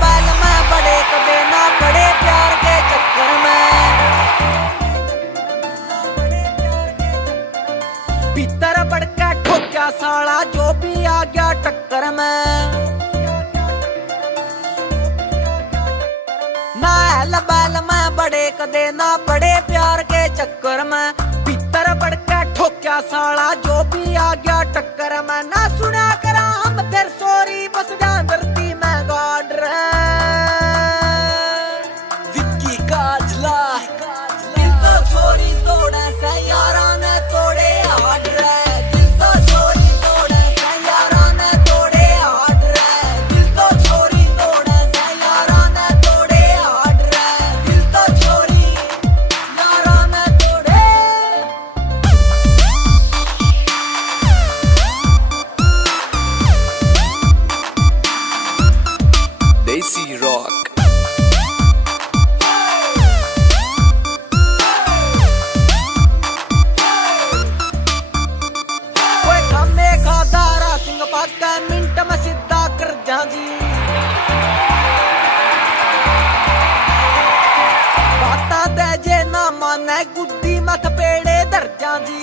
बैल में बड़े कदे ना पड़े प्यार के चक्कर में। भीतर बढ़ के ठोक्या साला जो भी आ गया टक्कर में। ना बैल में बड़े कदे ना पड़े प्यार के चक्कर में। भीतर बढ़ के ठोक्या साला जो भी आ गया टक्कर में। ना सुना करा हम फिर सॉरी बस जा धरती में गाड़ रहे विक्की काजला। दिल तो छोरी तोड़े से यारा ने तोड़े हाड रे। दिल तो छोरी तोड़े से यारा ने तोड़े हाड रे। दिल तो छोरी तोड़े से यारा ने तोड़े हाड रे। दिल तो छोरी यारा ने तोड़े। देसी रॉक मिनट में सीधा कर जा जी। बाता दे जे ना माने गुड्डी मत पेड़े धर जा जी।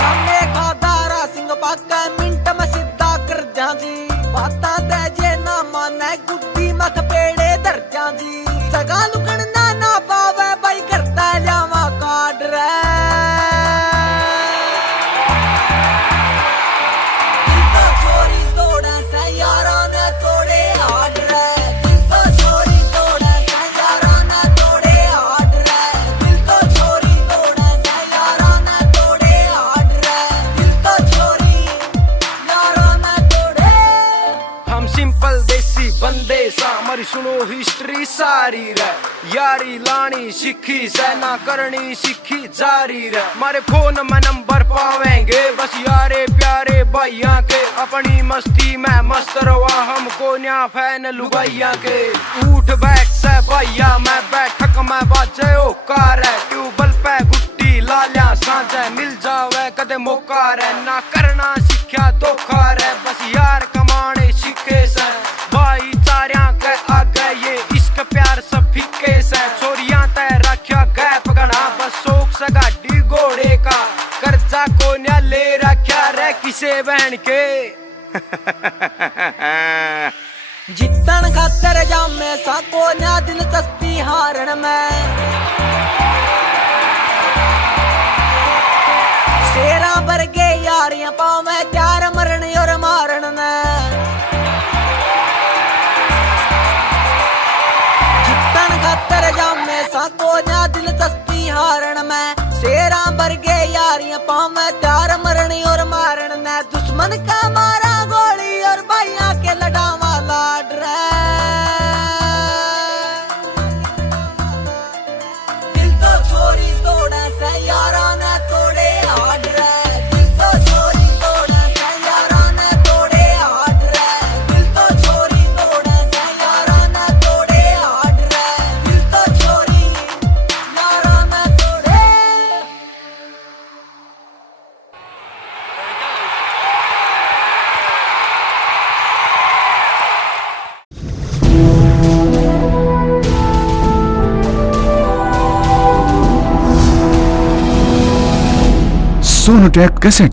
खाने खादारा सिंह पाका मिनट में सीधा कर जा जी। बाता दे जे ना माने गुड्डी मत पेड़े धर जा जी। सगा लुकन ना पावे भाई करता जावा काट रहे। सिंपल देसी बंदे सा हमारी सुनो हिस्ट्री सारी रे। यारी लानी सीखी सेना करनी सीखी जारी रे। हमारे फोन में नंबर पावेंगे बस यारे प्यारे भाइया के। अपनी मस्ती में मस्त रवा हमको न्या फैन लुगाइया के। उठ बैठ से भैया मैं बैठक में बाजे ओ कार है। ट्यूबल पे गुट्टी लालिया सांझे मिल जावे कदे मौका रे। ना करना सीखा धोखा रे बस यार कमाने सीखे से। भाईचारा के आगे ये इश्क प्यार सब फिक्के से। छोरियां तय रखा गैप गना बस शौक से गाड़ी घोड़े का। कर्जा को न्या ले रखा रे किसे बहन के। जितन खातर जामे सा को न्या दिलचस्पी हारण में। शेरा वर्गे यारियां पावे त्यार मरण और मारण ने। जितन खातर जामे सा को न्या दिलचस्पी हारण में। शेरा वर्गे यारियां पावे त्यार मरण और मारण ने। दुश्मन का मारा गोली और भाइया के लड़ावा लाड रहे। दिल तो छोरी तोड़े से यारा ने तोड़े हाड रे। दिल तो छोरी तोड़े से यारा ने तोड़े हाड रे। दिल तो छोरी तोड़े से यारा ने तोड़े हाड रे। दिल तो छोरी यारा ने तोड़े। सोनोटेक कैसेट।